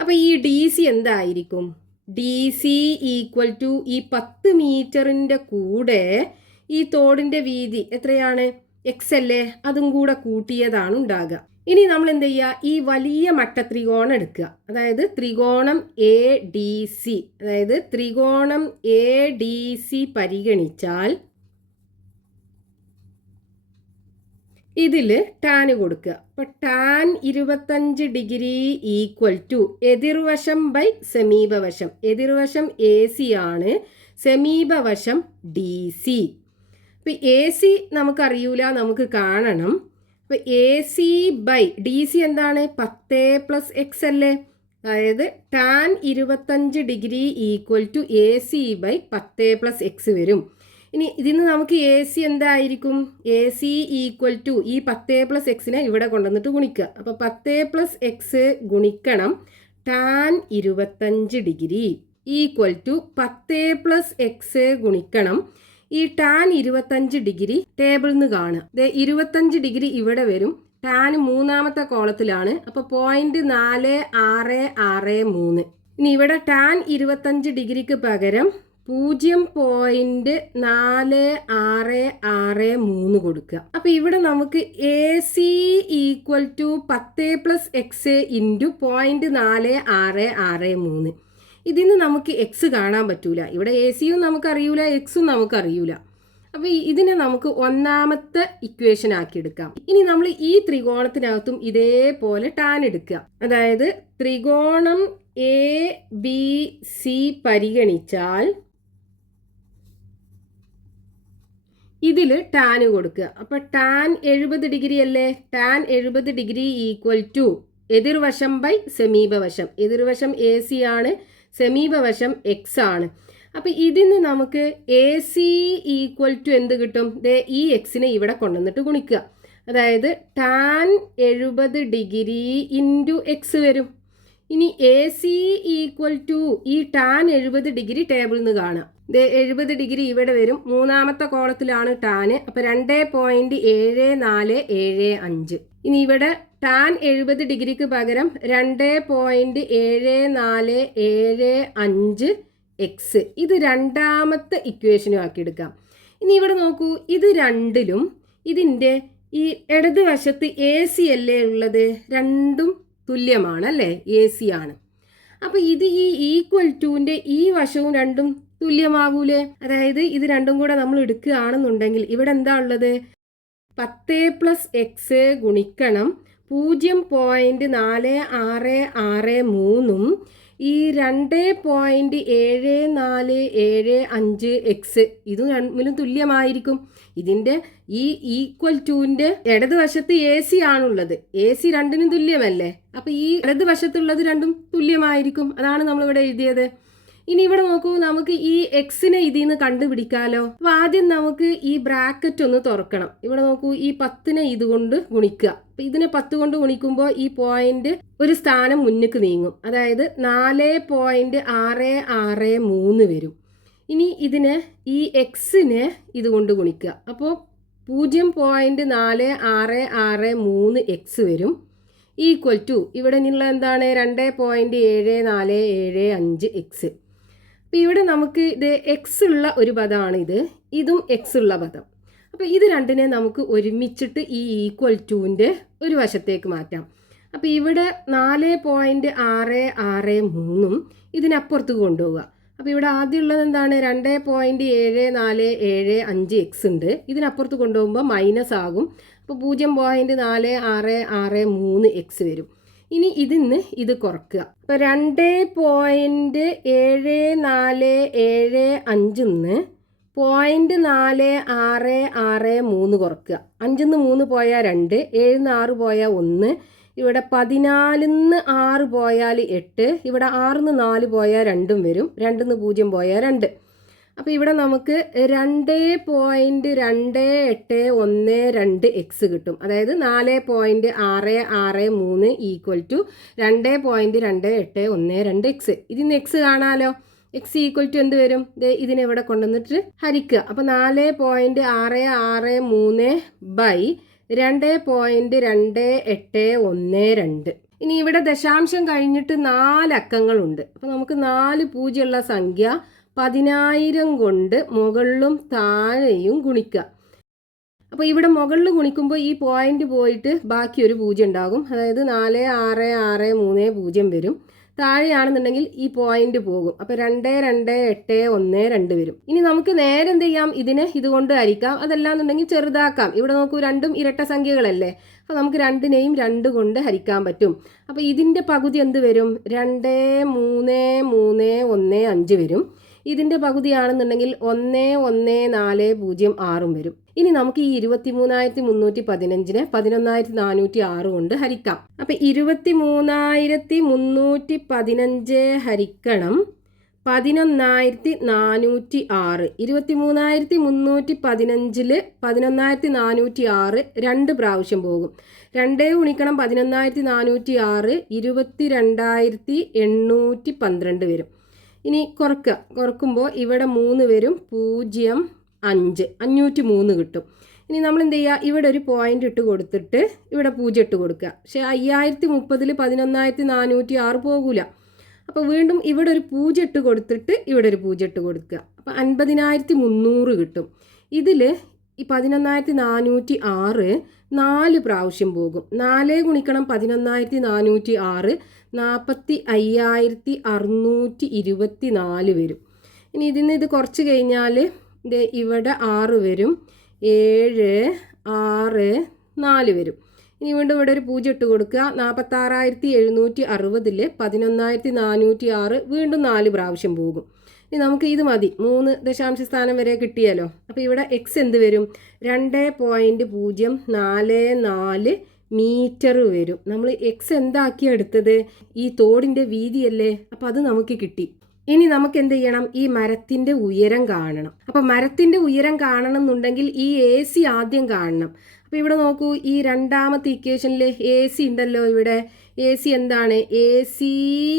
അപ്പോൾ ഈ ഡി സി എന്തായിരിക്കും? ഡി സി ഈക്വൽ ടു ഈ പത്ത് മീറ്ററിന്റെ കൂടെ ഈ തോടിന്റെ വീതി എത്രയാണ്? എക്സ് അല്ലേ? അതും കൂടെ കൂട്ടിയതാണ് ഉണ്ടാകുക. ഇനി നമ്മൾ എന്ത് ചെയ്യുക? ഈ വലിയ മട്ട ത്രികോണം എടുക്കുക. അതായത് ത്രികോണം എ ഡി സി അതായത് ത്രികോണം എ ഡി സി പരിഗണിച്ചാൽ ഇതിൽ ടാന് കൊടുക്കുക. അപ്പോൾ ടാൻ ഇരുപത്തഞ്ച് ഡിഗ്രി ഈക്വൽ ടു എതിർവശം ബൈ സമീപവശം. എതിർവശം എ സി ആണ് സമീപവശം ഡി സി അപ്പോൾ എ സി നമുക്കറിയൂല നമുക്ക് കാണണം. അപ്പം A C by D C എന്താണ്? പത്ത് പ്ലസ് എക്സ് അല്ലേ? അതായത് ടാൻ ഇരുപത്തഞ്ച് degree equal to A C by പത്ത് പ്ലസ് എക്സ് വരും. ഇനി ഇതിൽ നിന്ന് നമുക്ക് എ സി എന്തായിരിക്കും? എ സി ഈക്വൽ ടു ഈ പത്ത് പ്ലസ് എക്സിനെ ഇവിടെ കൊണ്ടുവന്നിട്ട് ഗുണിക്കുക. അപ്പോൾ പത്ത് പ്ലസ് എക്സ് ഗുണിക്കണം. ടാൻ ഇരുപത്തഞ്ച് ഡിഗ്രി ഈക്വൽ ടു പത്ത് പ്ലസ് എക്സ് ഗുണിക്കണം. ഈ ടാൻ ഇരുപത്തഞ്ച് ഡിഗ്രി ടേബിളിൽ നിന്ന് കാണുക. ഇരുപത്തഞ്ച് ഡിഗ്രി ഇവിടെ വരും. ടാൻ മൂന്നാമത്തെ കോളത്തിലാണ്. അപ്പോൾ പോയിന്റ് നാല് ആറ് ആറ് മൂന്ന്. ഇനി ഇവിടെ ടാൻ ഇരുപത്തഞ്ച് ഡിഗ്രിക്ക് പകരം പൂജ്യം പോയിന്റ് നാല് ആറ് ആറ് മൂന്ന് കൊടുക്കുക. അപ്പൊ ഇവിടെ നമുക്ക് എ സി ഈക്വൽ ടു പത്ത് പ്ലസ് എക്സ് ഇന്റു പോയിന്റ് നാല് ആറ് ആറ് മൂന്ന്. ഇതിന് നമുക്ക് എക്സ് കാണാൻ പറ്റൂല. ഇവിടെ എ സിയും നമുക്കറിയൂല എക്സും നമുക്കറിയൂല. അപ്പോൾ ഇതിനെ നമുക്ക് ഒന്നാമത്തെ ഇക്വേഷൻ ആക്കി എടുക്കാം. ഇനി നമ്മൾ ഈ ത്രികോണത്തിനകത്തും ഇതേപോലെ ടാൻ എടുക്കുക. അതായത് ത്രികോണം എ ബി സി പരിഗണിച്ചാൽ ഇതിൽ ടാൻ കൊടുക്കുക. അപ്പോൾ ടാൻ എഴുപത് ഡിഗ്രി അല്ലേ? ടാൻ എഴുപത് ഡിഗ്രി ഈക്വൽ ടു എതിർവശം ബൈ സമീപവശം. എതിർവശം എ സി ആണ് സമീപവശം എക്സ് ആണ്. അപ്പോൾ ഇതിന് നമുക്ക് എ സി ഈക്വൽ ടു എന്ത് കിട്ടും? ദേ ഈ എക്സിനെ ഇവിടെ കൊണ്ടുവന്നിട്ട് ഗുണിക്കുക. അതായത് ടാൻ എഴുപത് ഡിഗ്രി ഇന്റു എക്സ് വരും. ഇനി എ സി ഈക്വൽ ടു ഈ ടാൻ എഴുപത് ഡിഗ്രി ടേബിളിൽ നിന്ന് കാണാം. എഴുപത് ഡിഗ്രി ഇവിടെ വരും. മൂന്നാമത്തെ കോളത്തിലാണ് ടാന് അപ്പൊ രണ്ട് പോയിന്റ് ഏഴ് നാല് ഏഴ് അഞ്ച്. ഇനി ഇവിടെ ടാൻ എഴുപത് ഡിഗ്രിക്ക് പകരം രണ്ട് പോയിന്റ് ഏഴ് നാല് ഏഴ് അഞ്ച് എക്സ് ഇത് രണ്ടാമത്തെ ഇക്വേഷനും ആക്കി എടുക്കാം. ഇനി ഇവിടെ നോക്കൂ. ഇത് രണ്ടിലും ഇതിന്റെ ഈ ഇടതുവശത്ത് എ സി അല്ലേ ഉള്ളത്? രണ്ടും തുല്യമാണ് അല്ലേ എ സി ആണ്. അപ്പോൾ ഇത് ഈ ഈക്വൽ ടുവിന്റെ ഈ വശവും രണ്ടും തുല്യമാകൂലേ അതായത് ഇത് രണ്ടും കൂടെ നമ്മൾ എടുക്കുകയാണെന്നുണ്ടെങ്കിൽ ഇവിടെ എന്താ ഉള്ളത്? പത്ത് പ്ലസ് എക്സ് ഗുണിക്കണം. പൂജ്യം പോയിന്റ് നാല് ആറ് ആറ് മൂന്നും ഈ രണ്ട് പോയിന്റ് ഏഴ് നാല് ഏഴ് അഞ്ച് എക്സ് ഇതും രണ്ടിലും തുല്യമായിരിക്കും. ഇതിന്റെ ഈ ഈക്വൽ ടുവിന്റെ ഇടതുവശത്ത് എ സി ആണുള്ളത്. എ സി രണ്ടിനും തുല്യമല്ലേ? അപ്പോൾ ഈ ഇടതുവശത്തുള്ളത് രണ്ടും തുല്യമായിരിക്കും. അതാണ് നമ്മളിവിടെ എഴുതിയത്. ഇനി ഇവിടെ നോക്കൂ നമുക്ക് ഈ എക്സിനെ ഇതിൽ നിന്ന് കണ്ടുപിടിക്കാലോ? അപ്പൊ ആദ്യം നമുക്ക് ഈ ബ്രാക്കറ്റ് ഒന്ന് തുറക്കണം. ഇവിടെ നോക്കൂ ഈ പത്തിനെ ഇതുകൊണ്ട് ഗുണിക്കുക. അപ്പൊ ഇതിനെ പത്ത് കൊണ്ട് ഗുണിക്കുമ്പോൾ ഈ പോയിന്റ് ഒരു സ്ഥാനം മുന്നിക്ക് നീങ്ങും. അതായത് നാല് പോയിന്റ് ആറ് ആറ് മൂന്ന് വരും. ഇനി ഇതിനെ ഈ എക്സിനെ ഇതുകൊണ്ട് ഗുണിക്കുക. അപ്പോൾ പൂജ്യം പോയിന്റ് നാല് ആറ് ആറ് മൂന്ന് എക്സ് വരും. ഈക്വൽ ടു ഇവിടെ നിന്നുള്ള എന്താണ്? രണ്ട് പോയിന്റ് ഏഴ് നാല് ഏഴ് അഞ്ച് എക്സ് അപ്പോൾ ഇവിടെ നമുക്ക് ഇത് എക്സ് ഉള്ള ഒരു പദമാണ് ഇത്. ഇതും എക്സ് ഉള്ള പദം. അപ്പോൾ ഇത് രണ്ടിനെ നമുക്ക് ഒരുമിച്ചിട്ട് ഈ ഈക്വൽ ടുവിന്റെ ഒരു വശത്തേക്ക് മാറ്റാം. അപ്പോൾ ഇവിടെ നാല് പോയിന്റ് ആറ് ആറ് മൂന്നും ഇതിനപ്പുറത്ത് കൊണ്ടുപോവുക. അപ്പോൾ ഇവിടെ ആദ്യമുള്ളത് എന്താണ്? രണ്ട് പോയിന്റ് ഏഴ് നാല് ഏഴ് അഞ്ച് എക്സ് ഉണ്ട്. ഇതിനപ്പുറത്ത് കൊണ്ടുപോകുമ്പോൾ മൈനസ് ആകും. അപ്പോൾ പൂജ്യം പോയിന്റ് നാല് ആറ് ആറ് മൂന്ന് എക്സ് വരും. ഇനി ഇതിന്ന് ഇത് കുറക്കുക. അപ്പോൾ രണ്ട് പോയിന്റ് ഏഴ് നാല് ഏഴ് അഞ്ചിന്ന് പോയിന്റ് നാല് ആറ് ആറ് മൂന്ന് കുറക്കുക. അഞ്ചിന്ന് മൂന്ന് പോയാൽ രണ്ട് ഏഴിന്ന് ആറ് പോയാൽ ഒന്ന് ഇവിടെ പതിനാലിന്ന് ആറ് പോയാൽ എട്ട് ഇവിടെ ആറിന്ന് നാല് പോയാൽ രണ്ടും വരും രണ്ടിന്ന് പൂജ്യം പോയാൽ രണ്ട്. അപ്പോൾ ഇവിടെ നമുക്ക് രണ്ട് പോയിന്റ് രണ്ട് എട്ട് ഒന്ന് രണ്ട് എക്സ് കിട്ടും. അതായത് നാല് പോയിന്റ് ആറ് ആറ് മൂന്ന് ഈക്വൽ ടു രണ്ട് പോയിന്റ് രണ്ട് എട്ട് ഒന്ന് രണ്ട് എക്സ് ഇതിന് എക്സ് കാണാലോ? എക്സ് ഈക്വൽ ടു എന്ത് വരും? ഇതിനെ ഇവിടെ കൊണ്ടുവന്നിട്ട് ഹരിക്കുക. അപ്പോൾ നാല് പോയിന്റ് ആറ് ആറ് മൂന്ന് ബൈ രണ്ട് പോയിന്റ് രണ്ട് എട്ട് ഒന്ന് രണ്ട്. ഇനി ഇവിടെ ദശാംശം കഴിഞ്ഞിട്ട് നാല് അക്കങ്ങളുണ്ട്. അപ്പോൾ നമുക്ക് നാല് പൂജ്യമുള്ള സംഖ്യ പതിനായിരം കൊണ്ട് മുകളിലും താഴെയും ഗുണിക്കുക. അപ്പോൾ ഇവിടെ മുകളിൽ ഗുണിക്കുമ്പോൾ ഈ പോയിന്റ് പോയിട്ട് ബാക്കി ഒരു പൂജ്യം ഉണ്ടാകും. അതായത് നാല് ആറ് ആറ് മൂന്ന് പൂജ്യം വരും. താഴെയാണെന്നുണ്ടെങ്കിൽ ഈ പോയിന്റ് പോകും. അപ്പോൾ രണ്ട് രണ്ട് എട്ട് ഒന്ന് രണ്ട് വരും. ഇനി നമുക്ക് നേരെ എന്ത് ചെയ്യാം? ഇതിനെ ഇതുകൊണ്ട് അരിക്കാം അതല്ലാന്നുണ്ടെങ്കിൽ ചെറുതാക്കാം. ഇവിടെ നോക്കൂ രണ്ടും ഇരട്ട സംഖ്യകളല്ലേ? അപ്പോൾ നമുക്ക് രണ്ടിനെയും രണ്ട് കൊണ്ട് ഹരിക്കാൻ പറ്റും. അപ്പോൾ ഇതിന്റെ പകുതി എന്ത് വരും? രണ്ട് മൂന്ന് മൂന്ന് ഒന്ന് അഞ്ച് വരും. ഇതിന്റെ പകുതിയാണെന്നുണ്ടെങ്കിൽ ഒന്ന് ഒന്ന് നാല് പൂജ്യം ആറും വരും. ഇനി നമുക്ക് ഈ ഇരുപത്തി മൂന്നായിരത്തി മുന്നൂറ്റി പതിനഞ്ചിനെ പതിനൊന്നായിരത്തി നാനൂറ്റി ആറ് കൊണ്ട് ഹരിക്കാം. അപ്പം ഇരുപത്തി മൂന്നായിരത്തി മുന്നൂറ്റി പതിനഞ്ച് ഹരിക്കണം പതിനൊന്നായിരത്തി നാനൂറ്റി ആറ് ഇരുപത്തി മൂന്നായിരത്തി മുന്നൂറ്റി പതിനഞ്ചിൽ പതിനൊന്നായിരത്തി നാനൂറ്റി ആറ് രണ്ട് പ്രാവശ്യം പോകും. രണ്ടേ ഗുണിക്കണം പതിനൊന്നായിരത്തി നാനൂറ്റി ആറ് ഇരുപത്തി രണ്ടായിരത്തി എണ്ണൂറ്റി പന്ത്രണ്ട് വരും. ഇനി കുറക്കുക. കുറക്കുമ്പോൾ ഇവിടെ മൂന്ന് വരും. പൂജ്യം അഞ്ച്. അഞ്ഞൂറ്റി മൂന്ന് കിട്ടും. ഇനി നമ്മൾ എന്ത് ചെയ്യുക? ഇവിടെ ഒരു പോയിന്റ് ഇട്ട് കൊടുത്തിട്ട് ഇവിടെ പൂജ്യം ഇട്ട് കൊടുക്കുക. പക്ഷേ അയ്യായിരത്തി മുപ്പതിൽ പതിനൊന്നായിരത്തി നാനൂറ്റി ആറ് പോകൂല. അപ്പോൾ വീണ്ടും ഇവിടെ ഒരു പൂജ്യം ഇട്ട് കൊടുത്തിട്ട് ഇവിടെ ഒരു പൂജ്യം ഇട്ട് കൊടുക്കുക. അപ്പോൾ അൻപതിനായിരത്തി മുന്നൂറ് കിട്ടും. ഇതിൽ ഈ പതിനൊന്നായിരത്തി നാനൂറ്റി ആറ് നാല് പ്രാവശ്യം പോകും. നാല് ഗുണിക്കണം പതിനൊന്നായിരത്തി നാനൂറ്റി ആറ് നാൽപ്പത്തി അയ്യായിരത്തി അറുന്നൂറ്റി ഇരുപത്തി നാല് വരും. ഇനി ഇതിൽ നിന്ന് ഇത് കുറച്ച് കഴിഞ്ഞാൽ ഇത് ഇവിടെ ആറ് വരും. ഏഴ് ആറ് നാല് വരും. ഇനി വീണ്ടും ഇവിടെ ഒരു പൂജ്യം ഇട്ട് കൊടുക്കുക. നാൽപ്പത്താറായിരത്തി എഴുന്നൂറ്റി അറുപതിൽ പതിനൊന്നായിരത്തി നാനൂറ്റി ആറ് വീണ്ടും നാല് പ്രാവശ്യം പോകും. ഇനി നമുക്ക് ഇത് മതി. മൂന്ന് ദശാംശ സ്ഥാനം വരെ കിട്ടിയാലോ? അപ്പോൾ ഇവിടെ എക്സ് എന്ത് വരും? രണ്ട് പോയിന്റ് പൂജ്യം നാല് നാല് മീറ്റർ വരും. നമ്മൾ എക്സ് എന്താക്കി എടുത്തത്? ഈ തോടിന്റെ വീതിയല്ലേ? അപ്പം അത് നമുക്ക് കിട്ടി. ഇനി നമുക്ക് എന്ത് ചെയ്യണം? ഈ മരത്തിന്റെ ഉയരം കാണണം. അപ്പോൾ മരത്തിന്റെ ഉയരം കാണണം എന്നുണ്ടെങ്കിൽ ഈ എ സി ആദ്യം കാണണം. അപ്പോൾ ഇവിടെ നോക്കൂ ഈ രണ്ടാമത്തെ ഇക്വേഷനിൽ എ സി ഉണ്ടല്ലോ ഇവിടെ. എ സി എന്താണ്? എ സി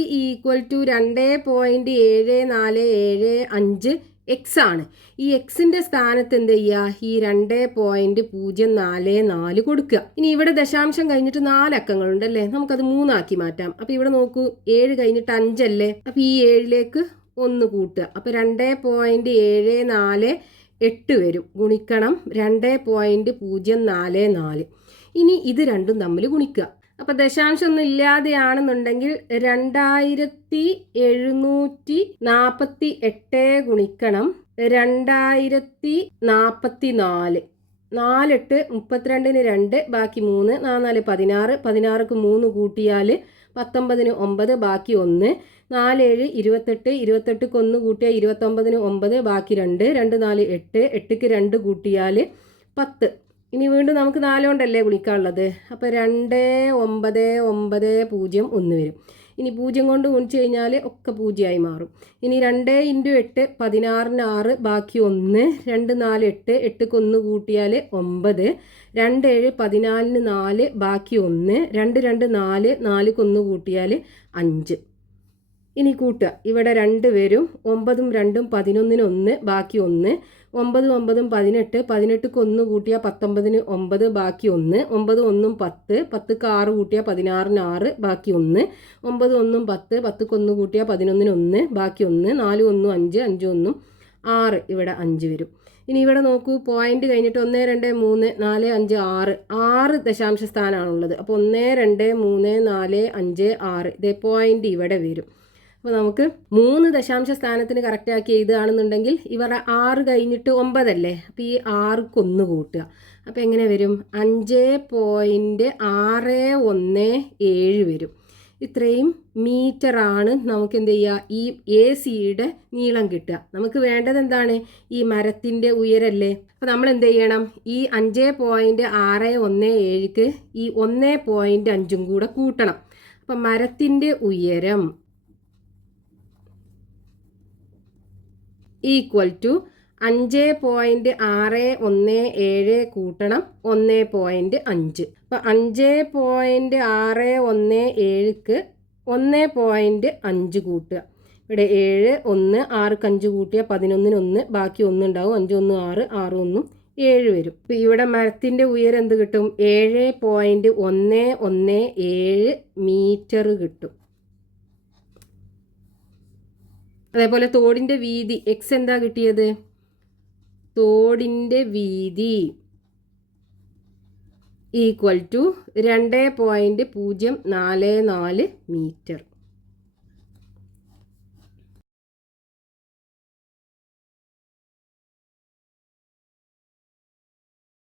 ഈക്വൽ ടു രണ്ട് പോയിന്റ് ഏഴ് നാല് ഏഴ് അഞ്ച് എക്സ് ആണ്. ഈ എക്സിന്റെ സ്ഥാനത്ത് എന്ത് ചെയ്യുക ഈ രണ്ട് പോയിന്റ് പൂജ്യം നാല് നാല് കൊടുക്കുക. ഇനി ഇവിടെ ദശാംശം കഴിഞ്ഞിട്ട് നാല് അക്കങ്ങളുണ്ടല്ലേ നമുക്കത് മൂന്നാക്കി മാറ്റാം. അപ്പൊ ഇവിടെ നോക്കൂ ഏഴ് കഴിഞ്ഞിട്ട് അഞ്ചല്ലേ അപ്പൊ ഈ ഏഴിലേക്ക് ഒന്ന് കൂട്ടുക. അപ്പൊ രണ്ട് പോയിന്റ് ഏഴ് നാല് എട്ട് വരും. ഗുണിക്കണം. രണ്ട് പോയിന്റ് പൂജ്യം നാല് നാല്. ഇനി ഇത് രണ്ടും തമ്മിൽ ഗുണിക്കുക. അപ്പം ദശാംശമൊന്നും ഇല്ലാതെയാണെന്നുണ്ടെങ്കിൽ രണ്ടായിരത്തി എഴുന്നൂറ്റി നാൽപ്പത്തി എട്ട് ഗുണിക്കണം. രണ്ടായിരത്തി നാൽപ്പത്തി നാല് നാലെട്ട് മുപ്പത്തിരണ്ടിന് രണ്ട് ബാക്കി മൂന്ന് നാല് പതിനാറ് പതിനാറുക്ക് മൂന്ന് കൂട്ടിയാൽ പത്തൊമ്പതിന് ഒമ്പത് ബാക്കി ഒന്ന്. നാല് ഏഴ് ഇരുപത്തെട്ട് ഇരുപത്തെട്ടുക്ക് ഒന്ന് കൂട്ടിയാൽ ഇരുപത്തൊമ്പതിന് ഒമ്പത് ബാക്കി രണ്ട്. രണ്ട് നാല് എട്ട് എട്ടുക്ക് രണ്ട് കൂട്ടിയാൽ പത്ത്. ഇനി വീണ്ടും നമുക്ക് നാലുകൊണ്ടല്ലേ ഗുണിക്കാനുള്ളത്? അപ്പോൾ രണ്ട് ഒമ്പത് ഒമ്പത് പൂജ്യം ഒന്ന് വരും. ഇനി പൂജ്യം കൊണ്ട് ഗുണിച്ച് കഴിഞ്ഞാൽ ഒക്കെ പൂജ്യമായി മാറും. ഇനി രണ്ട് ഇന്റു എട്ട് പതിനാറിന് ആറ് ബാക്കി ഒന്ന്. രണ്ട് നാല് എട്ട്. എട്ടുക്ക് ഒന്ന് കൂട്ടിയാൽ ഒമ്പത്. രണ്ട് ഏഴ് പതിനാലിന് നാല് ബാക്കി ഒന്ന്. രണ്ട് രണ്ട് നാല് നാലുക്ക് ഒന്ന് കൂട്ടിയാൽ അഞ്ച്. ഇനി കൂട്ടുക. ഇവിടെ രണ്ട് വരും. ഒമ്പതും രണ്ടും പതിനൊന്നിന് ഒന്ന് ബാക്കി ഒന്ന്. ഒമ്പത് ഒമ്പതും പതിനെട്ട്. പതിനെട്ടുക്ക് ഒന്ന് കൂട്ടിയാൽ പത്തൊമ്പതിന് ഒമ്പത് ബാക്കി ഒന്ന്. ഒമ്പത് ഒന്നും പത്ത്. പത്തുക്ക് ആറ് കൂട്ടിയാൽ പതിനാറിന് ആറ് ബാക്കി ഒന്ന്. ഒമ്പത് ഒന്നും പത്ത്. പത്തുക്ക് ഒന്ന് കൂട്ടിയാൽ പതിനൊന്നിന് ഒന്ന് ബാക്കി ഒന്ന്. നാല് ഒന്നും അഞ്ച് അഞ്ച് ഒന്നും ആറ്. ഇവിടെ അഞ്ച് വരും. ഇനി ഇവിടെ നോക്കൂ. പോയിന്റ് കഴിഞ്ഞിട്ട് ഒന്ന് രണ്ട് മൂന്ന് നാല് അഞ്ച് ആറ്. ആറ് ദശാംശ സ്ഥാനമാണുള്ളത്. അപ്പോൾ ഒന്ന് രണ്ട് മൂന്ന് നാല് അഞ്ച് ആറ്. ഇതേ പോയിന്റ് ഇവിടെ വരും. അപ്പോൾ നമുക്ക് മൂന്ന് ദശാംശ സ്ഥാനത്തിന് കറക്റ്റാക്കി എഴുതുകയാണെന്നുണ്ടെങ്കിൽ ഇവരുടെ ആറ് കഴിഞ്ഞിട്ട് ഒമ്പതല്ലേ? അപ്പോൾ ഈ ആർക്ക് ഒന്ന് കൂട്ടുക. അപ്പോൾ എങ്ങനെ വരും? അഞ്ച് പോയിന്റ് ആറ് ഒന്ന് ഏഴ് വരും. ഇത്രയും മീറ്ററാണ് നമുക്ക് എന്ത് ചെയ്യുക? ഈ എ സിയുടെ നീളം കിട്ടുക. നമുക്ക് വേണ്ടത് എന്താണ്? ഈ മരത്തിന്റെ ഉയരല്ലേ? അപ്പോൾ നമ്മൾ എന്ത് ചെയ്യണം? ഈ അഞ്ച് പോയിന്റ് ആറ് ഒന്ന് ഏഴ്ക്ക് ഈ ഒന്ന് പോയിന്റ് അഞ്ചും കൂടെ കൂട്ടണം. അപ്പം മരത്തിന്റെ ഉയരം ഈക്വൽ ടു അഞ്ച് പോയിന്റ് ആറ് ഒന്ന് ഏഴ് കൂട്ടണം ഒന്ന് പോയിന്റ് അഞ്ച്. അപ്പം അഞ്ച് പോയിന്റ് ആറ് ഒന്ന് ഏഴുക്ക് ഒന്ന് പോയിന്റ് അഞ്ച് കൂട്ടുക. ഇവിടെ ഏഴ് ഒന്ന് ആറ് അഞ്ച് കൂട്ടിയാൽ പതിനൊന്നിന് ഒന്ന് ബാക്കി ഒന്ന് ഉണ്ടാവും. അഞ്ച് ഒന്ന് ആറ് ആറ് ഒന്നും ഏഴ് വരും. ഇപ്പം ഇവിടെ മരത്തിന്റെ ഉയരം എന്ത് കിട്ടും? ഏഴ് പോയിന്റ് ഒന്ന് ഒന്ന് ഏഴ് മീറ്റർ കിട്ടും. അതേപോലെ തോടിന്റെ വീതി എക്സ് എന്താ കിട്ടിയത്? തോടിന്റെ വീതി ഈക്വൽ ടു രണ്ട് പോയിന്റ് പൂജ്യം നാല് നാല് മീറ്റർ